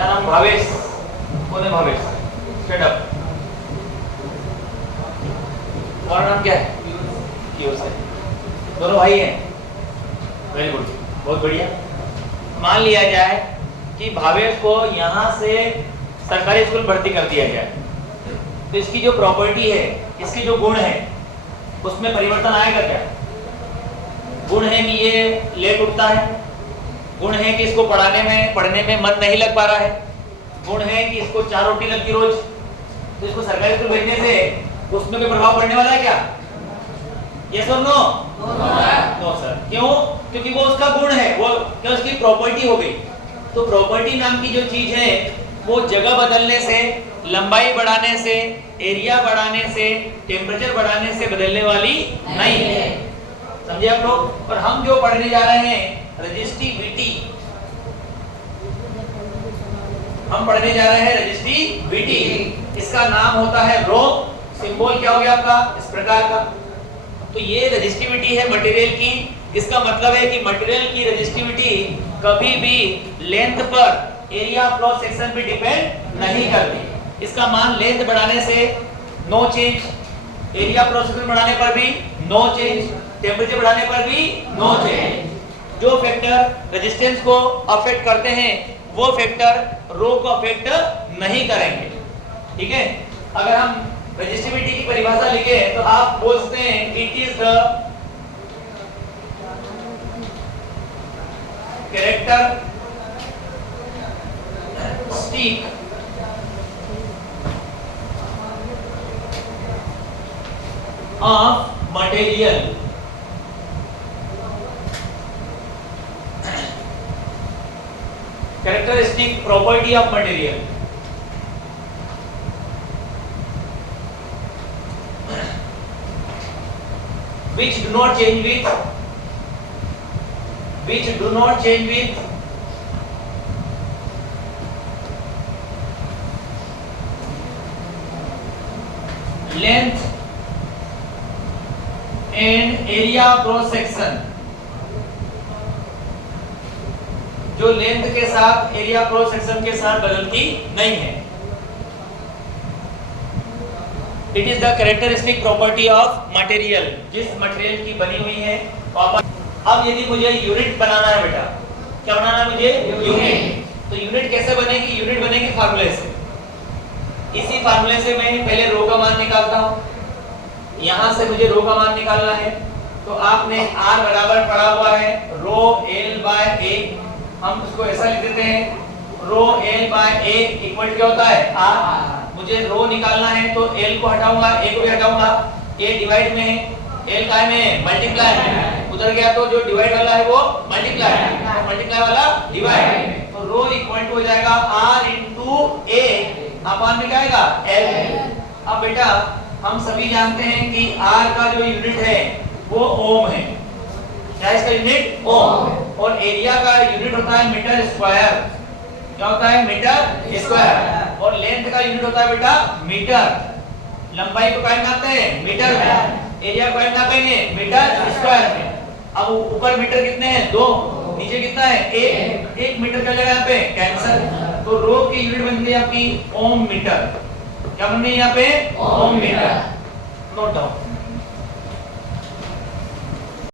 मेरा नाम भावेश। कौन है भावेश? Stand up. तुम्हारा नाम क्या है? पीयूष है। दोनों भाई हैं। वेरी गुड, बहुत बढ़िया। मान लिया जाए कि भावेश को यहाँ से सरकारी स्कूल भर्ती कर दिया जाए, तो इसकी जो प्रॉपर्टी है, इसके जो गुण है, उसमें परिवर्तन आएगा क्या? गुण है कि ये लेट उठता है, गुण है कि इसको पढ़ने में मन नहीं लग पा रहा है, गुण है कि इसको 4 रोटी लगती रोज, तो इसको सरकारी स्कूल भेजने से उसमें कोई प्रभाव पड़ने वाला है क्या? यस और नो? No sir. क्यों? क्योंकि वो उसका गुण है, वो क्या उसकी प्रॉपर्टी हो गई। तो प्रॉपर्टी नाम की जो चीज है वो जगह बदलने से, लंबाई बढ़ाने से, एरिया बढ़ाने से, टेम्परेचर बढ़ाने से बदलने वाली नहीं है। समझे आप लोग? और हम जो पढ़ने जा रहे हैं रजिस्टिविटी, हम पढ़ने जा रहे हैं रजिस्टिविटी। इसका नाम होता है रो। सिंबल क्या हो गया आपका? इस प्रकार का। तो ये रजिस्टिविटी है मटेरियल की। इसका मतलब है कि मटेरियल की रजिस्टिविटी कभी भी लेंथ पर, एरिया क्रॉस सेक्शन पे डिपेंड नहीं करती। इसका मान लेंथ बढ़ाने से no change, area cross section बढ़ाने पर भी नो चेंज, टेम्परेचर बढ़ाने पर भी नो चेंज। जो फैक्टर रेजिस्टेंस को अफेक्ट करते हैं वो फैक्टर रो को अफेक्ट नहीं करेंगे। ठीक है? अगर हम रेजिस्टिविटी की परिभाषा लिखे तो आप बोल सकते हैं it is the characteristic of material characteristic property of material which do not change with length and area cross section, जो लेंथ के साथ, एरिया क्रॉस सेक्शन के साथ बदलती नहीं है। It is the characteristic property of material, जिस material की बनी हुई है। अब यदि मुझे यूनिट बनाना है बेटा, क्या बनाना है मुझे? यूनिट। तो यूनिट कैसे बनेगी? यूनिट बनेगी फार्मूले से। इसी फार्मूले से मैं पहले रो का मान निकालता हूं। यहां से मुझे रो का मान निकालना है, तो आपने R बराबर पढ़ा हुआ है रो L बाय A। हम उसको ऐसा लिख देते हैं रो L बाय A इक्वल क्या होता है? R। मुझे रो निकालना है तो L को हटाऊंगा, A को भी हटाऊंगा। A डिवाइड में है, L काय में? मल्टीप्लाई में। उधर गया तो जो डिवाइड वाला है वो मल्टीप्लाई, तो मल्टीप्लाई वाला डिवाइड। तो रो इक्वल टू हो जाएगा R इनटू A अपॉन में क्या आएगा? L। अब बेटा हम सभी जानते हैं कि R का जो यूनिट है वो ओम है। क्या इसका यूनिट? ओम। और एरिया का यूनिट होता है मीटर स्क्वायर। क्या होता है? Metre square. और लेंथ का यूनिट होता है बेटा मीटर। लंबाई को क्या नापते हैं? मीटर में। एरिया को क्या नापेंगे? मीटर स्क्वायर में। अब ऊपर मीटर कितने हैं? 2। नीचे कितना है? 1 मीटर का जगह यहाँ पे कैंसल। तो रो की यूनिट बन गई आपकी ओम मीटर। क्या बन गई यहाँ पे? ओम मीटर। Note down.